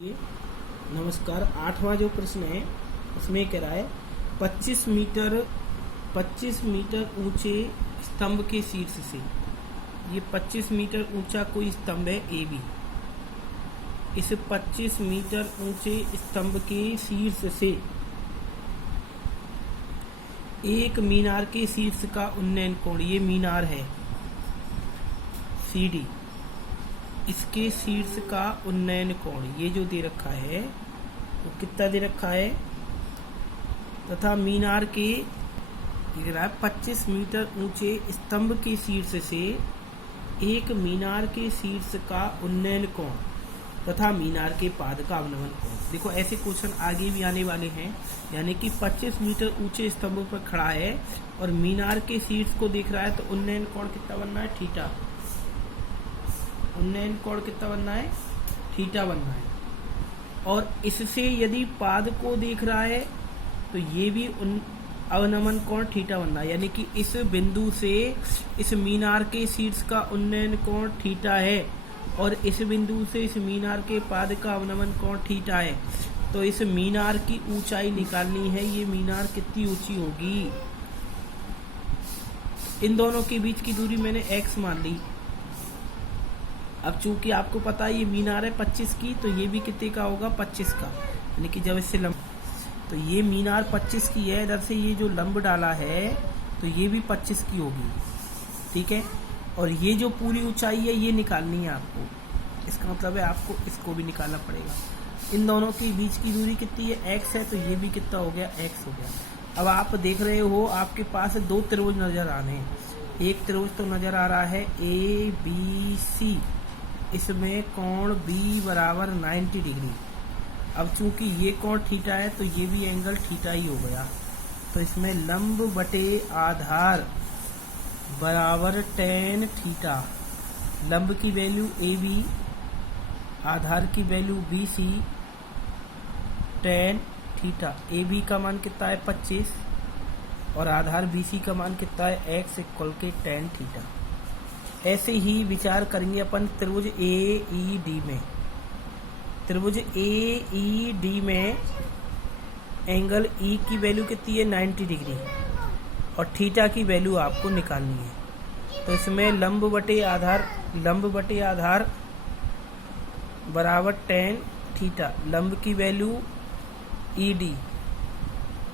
ये नमस्कार। 8वां जो प्रश्न है उसमें कह रहा है 25 मीटर ऊंचे स्तंभ के शीर्ष से, ये 25 मीटर ऊंचा कोई स्तंभ है ए बी। इस 25 मीटर ऊंचे स्तंभ के शीर्ष से एक मीनार के शीर्ष का उन्नयन कोण, ये मीनार है सी डी, इसके शीर्ष का उन्नयन कोण ये जो दे रखा है वो कितना दे रखा है, तथा मीनार के 25 मीटर ऊंचे स्तंभ के शीर्ष से एक मीनार के शीर्ष का उन्नयन कोण तथा मीनार के पाद का अवनमन कोण। देखो ऐसे क्वेश्चन आगे भी आने वाले हैं, यानी कि 25 मीटर ऊंचे स्तंभ पर खड़ा है और मीनार के शीर्ष को देख रहा है, तो उन्नयन कोण कितना बनना है, थीटा। उन्नयन कोण कितना बनना है, थीटा बनना है। और इससे यदि पाद को देख रहा है तो ये भी अवनमन कोण थीटा बनना है, यानी कि इस बिंदु से इस मीनार के शीर्ष का उन्नयन कोण थीटा है और इस बिंदु से इस मीनार के पाद का अवनमन कोण थीटा है। तो इस मीनार की ऊंचाई निकालनी है, ये मीनार कितनी ऊंची होगी। इन दोनों के बीच की दूरी मैंने x मान ली। अब चूंकि आपको पता है ये मीनार है 25 की, तो ये भी कितने का होगा, 25 का, यानी कि जब इससे लंब, तो ये मीनार 25 की है, इधर से ये जो लंब डाला है तो ये भी 25 की होगी, ठीक है। और ये जो पूरी ऊंचाई है ये निकालनी है आपको, इसका मतलब है आपको इसको भी निकालना पड़ेगा। इन दोनों के बीच की दूरी कितनी है, x है, तो ये भी कितना हो गया, x हो गया। अब आप देख रहे हो आपके पास दो त्रिभुज नजर आ रहे हैं। एक त्रिभुज तो नजर आ रहा है ABC, इसमें कोण B बराबर 90 डिग्री। अब चूंकि ये कोण थीटा है तो ये भी एंगल थीटा ही हो गया, तो इसमें लंब बटे आधार बराबर tan थीटा। लंब की वैल्यू AB, आधार की value BC, tan theta. AB का मान कितना है 25 और आधार BC का मान कितना है x इक्वल के tan थीटा। ऐसे ही विचार करेंगे अपन त्रिभुज AED में। त्रिभुज AED में एंगल E की वैल्यू कितनी है, 90 डिग्री, और थीटा की वैल्यू आपको निकालनी है। तो इसमें लंब बटे आधार बराबर tan थीटा। लंब की वैल्यू ED,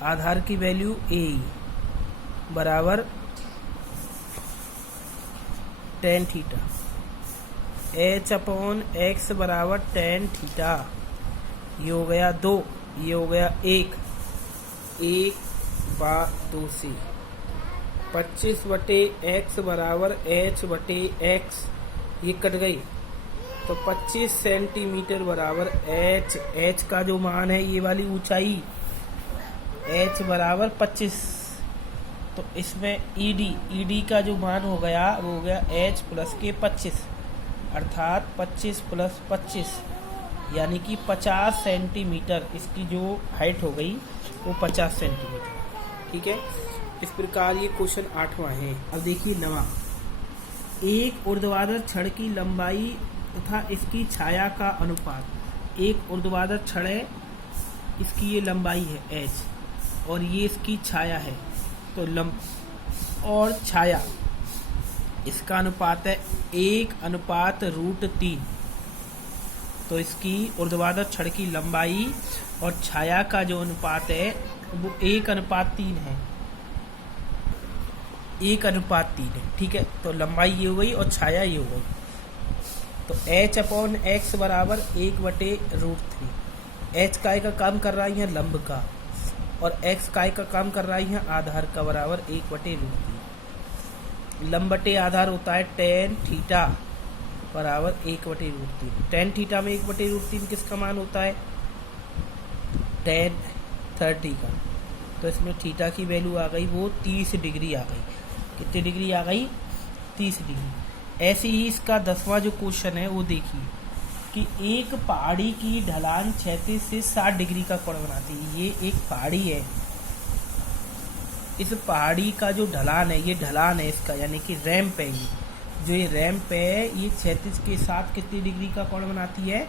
आधार की वैल्यू AE बराबर tan थीटा। h/x बराबर tan थीटा। ये हो गया 2, ये हो गया 1 बार 2 से 25 बटे x बराबर h बटे x, ये कट गई, तो 25 सेंटीमीटर बराबर h का जो मान है, ये वाली ऊंचाई h बराबर 25, तो इसमें ED का जो मान हो गया वो हो गया h प्लस के 25, अर्थात 25 प्लस 25 यानी कि 50 सेंटीमीटर इसकी जो हाइट हो गई वो 50 सेंटीमीटर, ठीक है। इस प्रकार ये क्वेश्चन 8वां है। अब देखिए 9वां, एक ऊर्ध्वाधर छड़ की लंबाई तथा इसकी छाया का अनुपात। एक ऊर्ध्वाधर छड़ है, इसकी ये लंबाई है h और ये इसकी छाया है, तो लंब और छाया इसका अनुपात है 1:√3। तो इसकी ऊर्ध्वाधर छड़ की लंबाई और छाया का जो अनुपात है वो 1:3 है, 1:3 है, ठीक है। तो लंबाई ये हो गई और छाया ये हो गई, तो h/x बराबर 1/√3। h काय का काम कर रहा है यहाँ लंब का, और x काय का काम कर रहा है यहाँ आधार का, बराबर 1/√3। लंब बटे आधार होता है tan थीटा बराबर 1/√3। tan थीटा में 1/√3 किसका मान होता है, tan 30 का, तो इसमें थीटा की वैल्यू आ गई वो 30 डिग्री आ गई। कितनी डिग्री आ गई, 30 डिग्री। ऐसे ही इसका 10वां जो क्वेश्चन है वो देखिए कि एक पहाड़ी की ढलान क्षैतिज से 60 डिग्री का कोण बनाती है। ये एक पहाड़ी है, इस पहाड़ी का जो ढलान है, ये ढलान है इसका, यानी कि रैंप है। ये जो ये रैंप है ये क्षैतिज के साथ कितनी डिग्री का कोण बनाती है,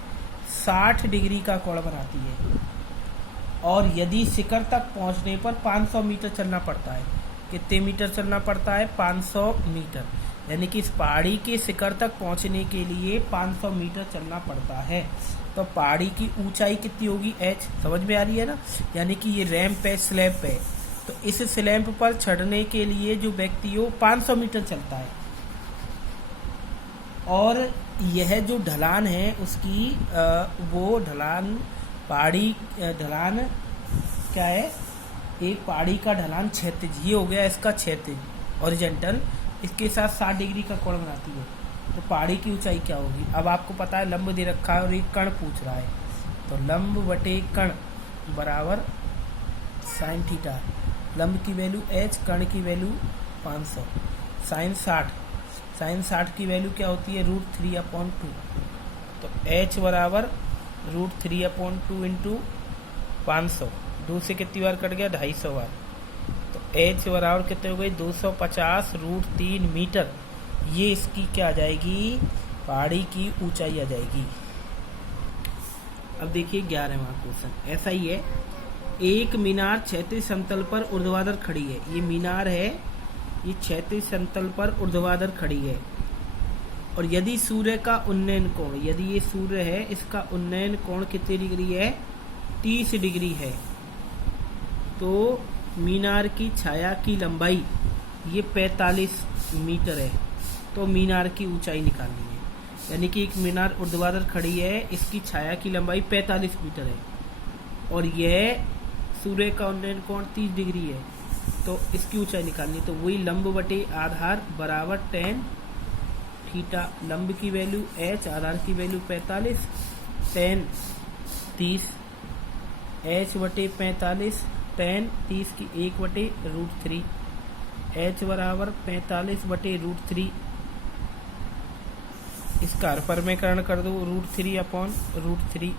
60 डिग्री का कोण बनाती है। और यदि शिखर तक पहुंचने पर 500 मीटर चलना पड़ता है। कितने मीटर चलना पड़ता है? 500 मीटर। यानी कि इस पहाड़ी के शिखर तक पहुंचने के लिए 500 मीटर चलना पड़ता है। तो पहाड़ी की ऊंचाई कितनी होगी? h। समझ में आ रही है ना? यानी कि ये रैंप है, स्लैब है, तो इस स्लैब पर चढ़ने के लिए जो व्यक्ति हो 500 मीटर चलता है। और यह जो ढलान है उसकी वो ढलान, पहाड़ी ढलान क्या है? एक पहाड़ी का ढलान क्षैतिज, ये हो गया इसका क्षैतिज ओरिजेंटल, इसके साथ 60 डिग्री का कोण बनाती है। तो पहाड़ी की ऊंचाई क्या होगी? अब आपको पता है लंब दे रखा है और एक कण पूछ रहा है, तो लंब बटे कण बराबर साइन थीटा। लंब की वैल्यू h, कण की वैल्यू 500, साइन 60, साइन 60 की वैल्यू क्या होती है? √3/2। तो h बराबर √3/2 इंटू 500, 2 से कितनी बार कट गया? 250 बार। तो h बराबर कितने हो गई? 250 √3 मीटर। ये इसकी क्या आ जाएगी? पहाड़ी की ऊंचाई आ जाएगी। अब देखिए 11वां क्वेश्चन ऐसा ही है। एक मीनार क्षैतिज समतल पर ऊर्ध्वाधर खड़ी है। ये मीनार है, ये क्षैतिज समतल पर ऊर्ध्वाधर खड़ी है। और यदि सूर्य का उन्नयन कोण, यदि ये सूर्य है, इसका उन्नयन कोण कितनी डिग्री है? 30 डिग्री है। तो मीनार की छाया की लंबाई ये 45 मीटर है। तो मीनार की ऊंचाई निकालनी है। यानी कि एक मीनार ऊर्ध्वाधर खड़ी है, इसकी छाया की लंबाई 45 मीटर है और यह सूर्य का उन्नयन कोण 30 डिग्री है। तो इसकी ऊंचाई निकालनी, तो वही लंब बटे आधार बराबर tan थीटा। लंब की वैल्यू h, आधार की वैल्यू 45, tan 30, h बटे 45, tan 30 की 1 बटे √3, h बराबर 45 बटे √3। इसका हरपरमेकरण कर दो, √3/√3।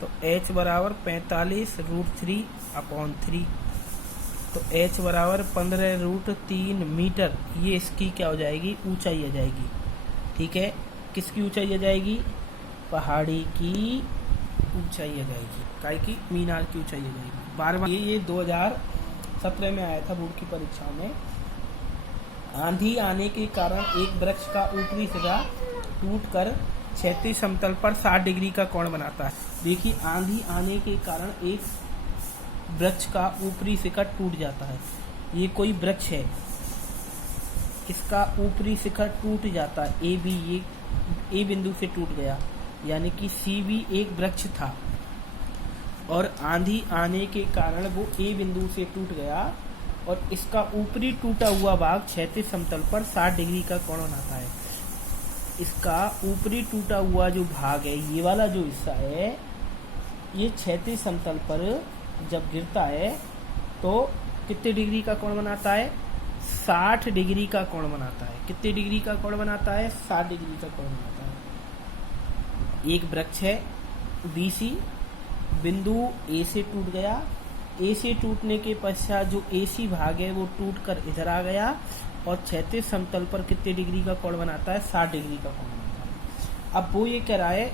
तो h बराबर 45 √3/3। तो h बराबर 15√3 मीटर। ये इसकी क्या हो जाएगी? ऊंचाई आ जाएगी। ठीक है, किसकी ऊंचाई आ जाएगी? पहाड़ी की ऊंचाई आ जाएगी। काय की? मीनार की ऊंचाई आ जाएगी। 12वां ये 2017 में आया था बोर्ड की परीक्षा में। आंधी आने के कारण एक वृक्ष का ऊपरी सिरा टूटकर क्षैतिज समतल पर 60 डिग्री का कोण बनाता है। देखिए, आंधी आने के कारण एक वृक्ष का ऊपरी शिखर टूट जाता है। ये कोई वृक्ष है, इसका ऊपरी शिखर टूट जाता है। ये ए बिंदु से टूट गया, यानी कि सी भी एक वृक्ष था और आंधी आने के कारण वो ए बिंदु से टूट गया और इसका ऊपरी टूटा हुआ भाग क्षैतिज समतल पर 60 डिग्री का कोण बनाता है। इसका ऊपरी टूटा हुआ जो भाग है, ये वाला जो हिस्सा है, ये क्षैतिज समतल पर जब गिरता है तो कितने डिग्री का कोण बनाता है? 60 डिग्री का कोण बनाता है। कितने डिग्री का कोण बनाता है? 60 डिग्री का कोण बनाता है। एक वृक्ष है, BC बिंदु A से टूट गया। A से टूटने के पश्चात जो AC भाग है वो टूटकर इधर आ गया और क्षैतिज समतल पर कितने डिग्री का कोण बनाता है? 60 डिग्री का कोण बनाता है। अब वो ये कह रहा है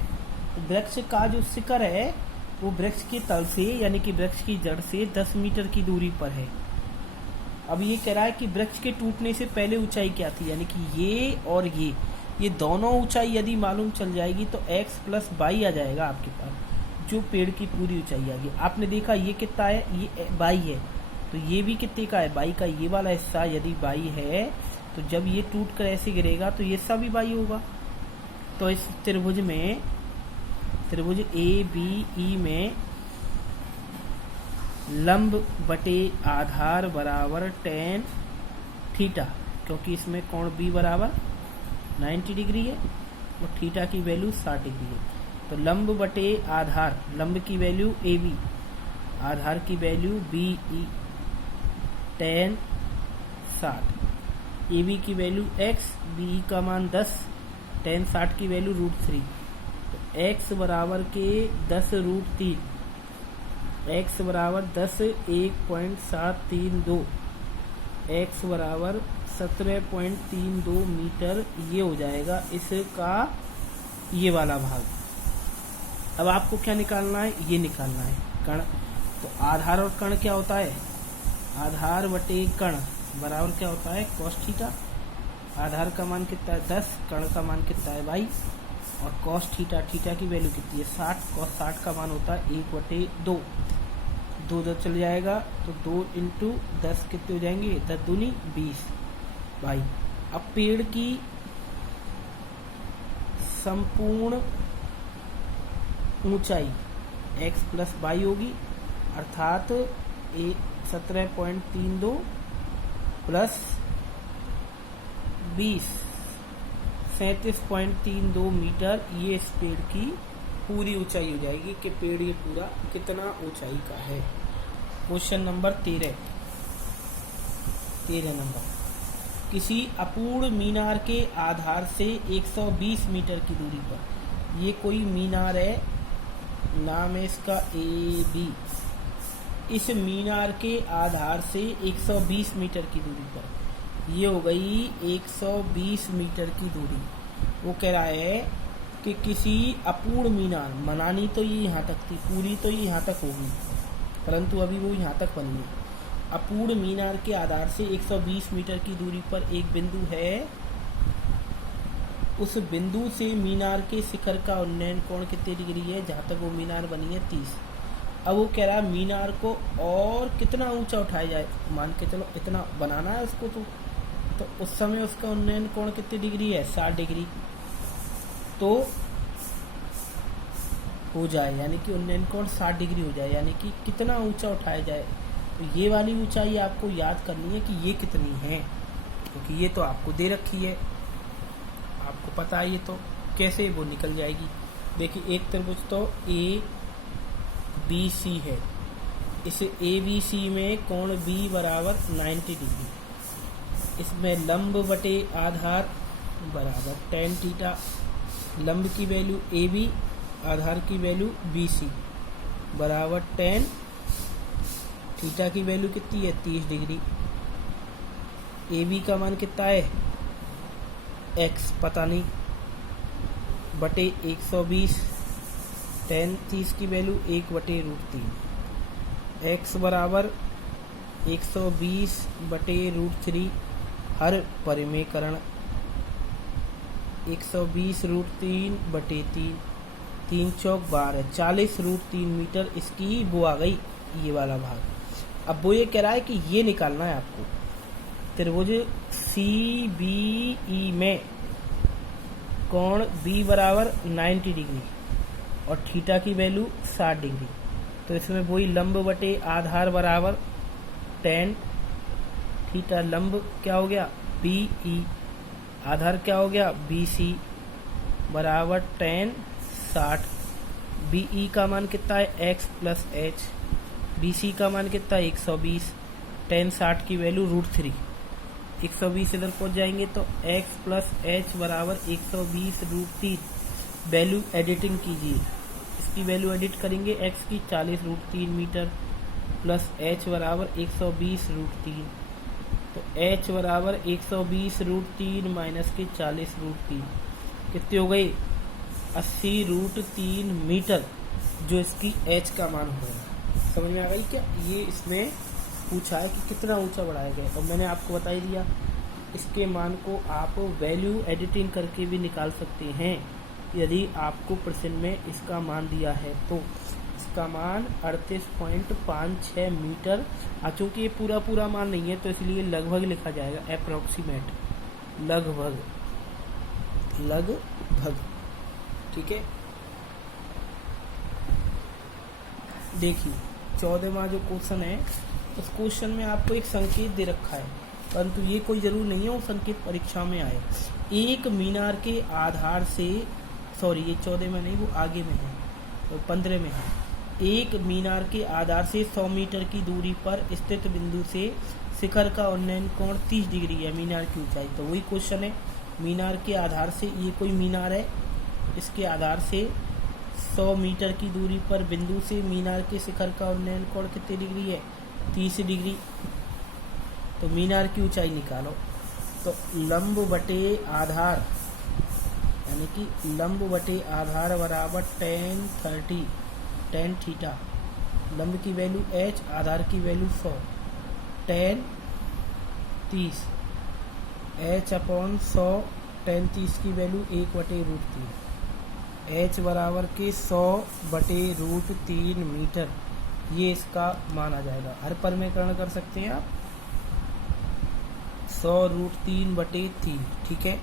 वृक्ष का जो शिखर है वो वृक्ष के तल से, यानी कि वृक्ष की जड़ से 10 मीटर की दूरी पर है। अब ये कह रहा है कि वृक्ष के टूटने से पहले ऊंचाई क्या थी? यानी कि ये और ये दोनों ऊंचाई यदि मालूम चल जाएगी तो x + y आ जाएगा आपके पास, जो पेड़ की पूरी ऊंचाई आ गई। आपने देखा ये कितना है? ये y है, तो ये भी कितने का है? y का। ये वाला हिस्सा यदि y है तो जब ये टूट कर ऐसे गिरेगा तो ये हिस्सा भी y होगा। तो इस त्रिभुज में, त्रिभुज ABE में लंब बटे आधार बराबर tan थीटा, क्योंकि इसमें कोण B बराबर 90 डिग्री है और थीटा की वैल्यू 60 डिग्री है। तो लंब बटे आधार, लंब की वैल्यू AB, आधार की वैल्यू BE, tan 60, AB की वैल्यू x, BE का मान 10, tan 60 की वैल्यू √3। तो x बराबर के 10√3, x बराबर 10 1.732, x बराबर 17.32 मीटर। ये हो जाएगा इसका ये वाला भाग। अब आपको क्या निकालना है, ये निकालना है कण। तो आधार और कण क्या होता है, आधार बटे कण बराबर क्या होता है कॉस थीटा। आधार का मान कितना है 10, कण का मान कितना है 22, और कॉस थीटा, थीटा की वैल्यू कितनी है 60, कॉस 60 का मान होता है 1/2, 2 2 चल जाएगा तो 2 × 10 कितने हो जाएंगे, 10 दूनी 20 भाई। अब पेड़ की संपूर्ण ऊंचाई x + y होगी, अर्थात 17.32 + 20 37.32 मीटर, ये इस पेड़ की पूरी ऊंचाई हो जाएगी कि पेड़ ये पूरा कितना ऊंचाई का है। क्वेश्चन नंबर 13 नंबर, किसी अपूर्ण मीनार के आधार से 120 मीटर की दूरी पर, ये कोई मीनार है, नाम है इसका AB, इस मीनार के आधार से 120 मीटर की दूरी पर, ये हो गई 120 मीटर की दूरी। वो कह रहा है कि किसी अपूर्ण मीनार, मनानी तो ये यहाँ तक थी, पूरी तो ये यहाँ तक होगी, परंतु अभी वो यहाँ तक बनी है। अपूर्ण मीनार के आधार से 120 मीटर की दूरी पर एक बिंदु है, उस बिंदु से मीनार के शिखर का उन्नयन कोण कितने डिग्री है, जहाँ तक वो मीनार बनी है 30। अब वो कह रहा है मीनार को और कितना ऊंचा उठाया जाए, मान के चलो इतना बनाना है उसको, तो उस समय उसका उन्नयन कोण कितनी डिग्री है 60 डिग्री तो हो जाए, यानी कि उन्नयन कोण 60 डिग्री हो जाए, यानी कि कितना ऊंचा उठाया जाए। तो ये वाली ऊंचाई आपको याद करनी है कि ये कितनी है, क्योंकि ये तो आपको दे रखी है, आपको पता है ये तो कैसे वो निकल जाएगी। देखिए एक त्रिभुज तो ABC है, इस ABC में कोण B बराबर 90 डिग्री, इसमें लंब बटे आधार बराबर tan थीटा, लंब की वैल्यू AB, आधार की वैल्यू BC बराबर tan थीटा की वैल्यू कितनी है 30 डिग्री। AB का मान कितना है x पता नहीं, बटे 120, tan 30 की वैल्यू 1/√3, x बराबर 120/√3, हर परिमेयकरण 120√3/3, 3 चौक 12, 40√3 मीटर इसकी वो आ गई ये वाला भाग। अब वो ये कह रहा है कि ये निकालना है आपको, त्रिभुज CBE में कोण B बराबर 90 डिग्री और थीटा की वैल्यू 60 डिग्री, तो इसमें वही लंब बटे आधार बराबर tan थीटा, लंब क्या हो गया BE, आधार क्या हो गया BC बराबर tan 60, BE का मान कितना है x + h, BC का मान कितना है 120, tan 60 की वैल्यू √3, 120 इधर पहुंच जाएंगे तो x + h बराबर 120√3, वैल्यू एडिटिंग कीजिए, इसकी वैल्यू एडिट करेंगे x की 40√3 मीटर प्लस h बराबर 120√3, तो h बराबर 120√3 माइनस के 40√3 कितने हो गए 80√3 मीटर, जो इसकी h का मान होगा। समझ में आ गई क्या, ये इसमें पूछा है कि कितना ऊंचा बढ़ाया गया, और मैंने आपको बता ही दिया इसके मान को आप वैल्यू एडिटिंग करके भी निकाल सकते हैं। यदि आपको प्रश्न में इसका मान दिया है तो इसका मान 38.56 मीटर, चूँकि ये पूरा मान नहीं है तो इसलिए लगभग लिखा जाएगा, अप्रोक्सीमेट, लगभग, ठीक है। देखिए 14वां जो क्वेश्चन है, उस क्वेश्चन में आपको एक संकेत दे रखा है, परंतु ये कोई जरूर नहीं है वो संकेत परीक्षा में आए। एक मीनार के आधार से, सॉरी ये 14 में नहीं, वो आगे में है, तो 15 में है। एक मीनार के आधार से 100 मीटर की दूरी पर स्थित बिंदु से शिखर का उन्नयन कोण 30 डिग्री है, मीनार की ऊंचाई। तो वही क्वेश्चन है, मीनार के आधार से, ये कोई मीनार है, इसके आधार से 100 मीटर की दूरी पर बिंदु से मीनार के शिखर का उन्नयन कोण कितनी डिग्री है 30 डिग्री। तो मीनार की ऊंचाई निकालो, तो लंब बटे आधार यानी कि लंब बटे आधार बराबर tan थीटा। लंब की वैल्यू h, आधार की value 100, tan 30, h upon 100, tan 30 की वैल्यू 1/√3, h बराबर के 100/√3 मीटर, ये इसका मान आ जाएगा। हर परिमेयकरण कर सकते हैं आप, 100√3/3, ठीक है।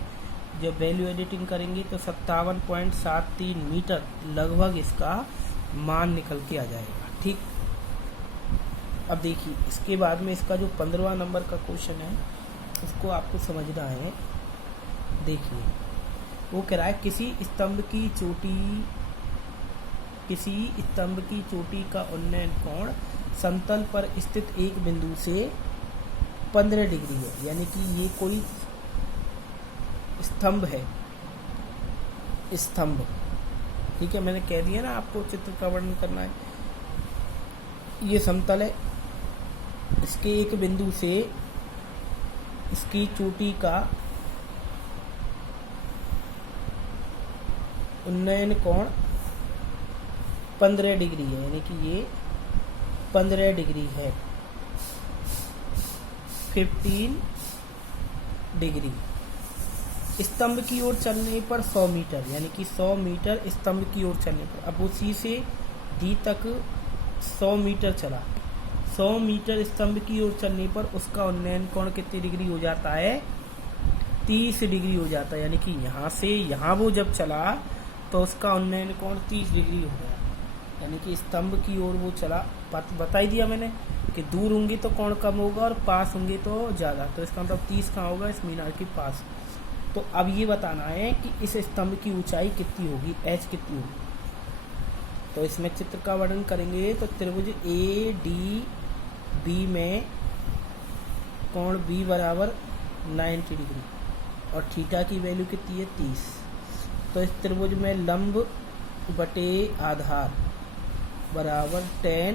जब वैल्यू एडिटिंग करेंगे तो 57.73 मीटर लगभग इसका मान निकल के आ जाएगा, ठीक। अब देखिए इसके बाद में इसका जो 15वां नंबर का क्वेश्चन है उसको आपको समझना है। देखिए वो कह रहा है किसी स्तंभ की चोटी का उन्नयन कोण समतल पर स्थित एक बिंदु से 15 डिग्री है। यानी कि ये कोई स्तंभ है, स्तंभ, ठीक है। मैंने कह दिया ना आपको चित्र का वर्णन करना है। ये समतल है, इसके एक बिंदु से इसकी चोटी का उन्नयन कोण 15 डिग्री है। यानी कि ये 15 डिग्री है, 15 डिग्री। स्तंभ की ओर चलने पर 100 मीटर, यानी कि 100 मीटर स्तंभ की ओर चलने पर। अब वो सी से डी तक 100 मीटर चला, 100 मीटर स्तंभ की ओर चलने पर उसका उन्नयन कोण कितनी डिग्री हो जाता है? 30 डिग्री हो जाता है। यानी कि यहाँ से यहाँ वो जब चला तो उसका उन्नयन कोण 30 डिग्री हो गया। यानी कि स्तंभ की ओर वो चला, बता ही दिया मैंने कि दूर होंगे तो कोण कम होगा और पास होंगे तो ज़्यादा। तो इसका मतलब 30 कहाँ होगा? इस मीनार के पास। तो अब ये बताना है कि इस स्तंभ की ऊंचाई कितनी होगी, h कितनी होगी। तो इसमें चित्र का वर्णन करेंगे तो त्रिभुज ADB में कोण B बराबर 90 डिग्री और थीटा की वैल्यू कितनी है? 30। तो इस त्रिभुज में लंब बटे आधार बराबर tan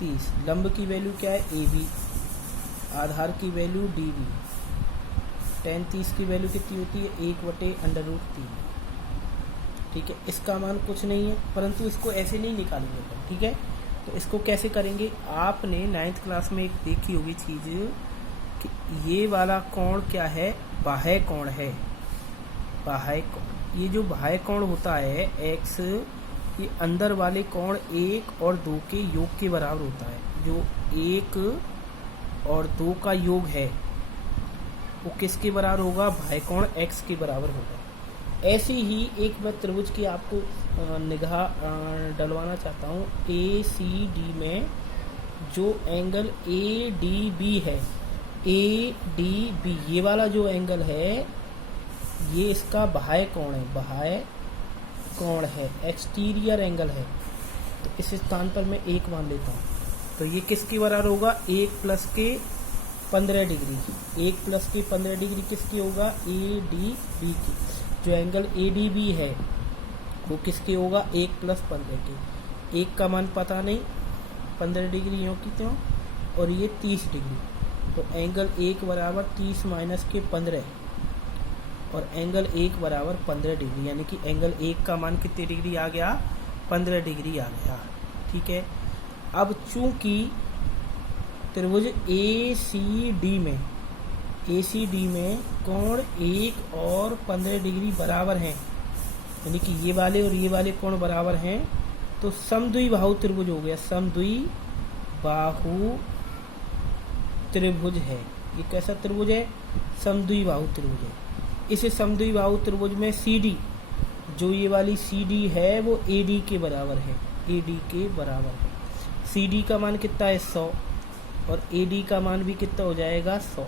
30। लंब की वैल्यू क्या है? AB, आधार की वैल्यू DB। tan 30 की वैल्यू कितनी होती है? 1/√3, ठीक है। इसका मान कुछ नहीं है, परंतु इसको ऐसे नहीं निकालेंगे, ठीक है। तो इसको कैसे करेंगे? आपने 9th क्लास में एक देखी होगी चीज कि ये वाला कोण क्या है? बाह्य कोण है। बाह्य कोण, ये जो बाह्य कोण होता है x, ये अंदर वाले कोण 1 और 2 के योग के बराबर होता है। जो 1 और 2 का योग है वो किसके बराबर होगा? बाह्य कोण x के बराबर होगा। ऐसे ही एक मैं त्रिभुज की आपको निगाह डलवाना चाहता हूँ। ACD में जो एंगल ADB है, ADB ये वाला जो एंगल है ये इसका बाह्य कोण है, बाह्य कोण है, एक्सटीरियर एंगल है। तो इस स्थान पर मैं 1 मान लेता हूँ। तो ये किसके बराबर होगा? 1 + के 15 डिग्री। 1 + के 15 डिग्री किसकी होगा? ADB की। जो एंगल ADB है वो किसके होगा? 1 + 15 के। 1 का मान पता नहीं, 15 डिग्री यूँ की त्यों, और ये 30 डिग्री। तो एंगल 1 बराबर 30 - के 15 और एंगल 1 बराबर 15 डिग्री। यानी कि एंगल 1 का मान कितने डिग्री आ गया? 15 डिग्री आ गया, ठीक है। अब चूंकि त्रिभुज ACD में कोण 1 और 15 डिग्री बराबर हैं, यानी कि ये वाले और ये वाले कोण बराबर हैं, तो समद्विबाहु त्रिभुज हो गया। समद्विबाहु त्रिभुज है। ये कैसा त्रिभुज है? समद्विबाहु त्रिभुज है। इस समद्विबाहु त्रिभुज में CD, जो ये वाली CD है वो AD के बराबर है, AD के बराबर है। CD का मान कितना है? 100 और AD का मान भी कितना हो जाएगा? 100,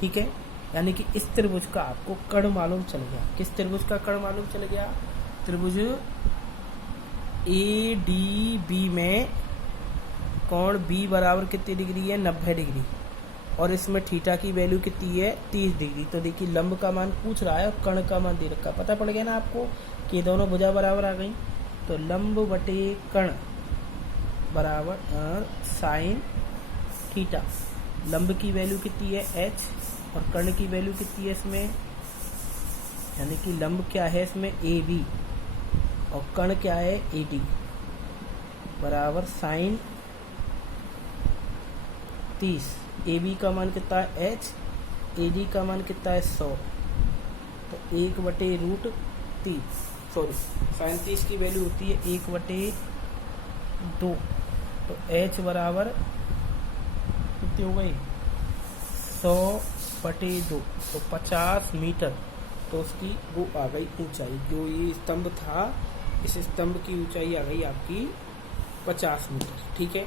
ठीक है। यानी कि इस त्रिभुज का आपको कर्ण मालूम चल गया। किस त्रिभुज का कर्ण मालूम चल गया? त्रिभुज ADB में कोण B बराबर कितनी डिग्री है? 90 डिग्री और इसमें थीटा की वैल्यू कितनी है? 30 डिग्री। तो देखिए लंब का मान पूछ रहा है और कर्ण का मान दे रखा है। पता पड़ गया ना आपको कि ये दोनों भुजा बराबर आ गई। तो लंब बटे कर्ण बराबर sin थीटा। लंब की वैल्यू कितनी है? h और कर्ण की वैल्यू कितनी है? इसमें यानी कि लंब क्या है इसमें ए बी, और कर्ण क्या है ए डी, बराबर साइन 30। ए बी का मान कितना है एच, ए डी का मान कितना है 100, तो 1/√30, सॉरी साइन 30 की वैल्यू होती है 1/2, तो एच बराबर कितनी हो गई 100/2, तो 50 मीटर। तो उसकी वो आ गई ऊंचाई, जो ये स्तंभ था इस स्तंभ की ऊंचाई आ गई आपकी 50 मीटर। ठीक है।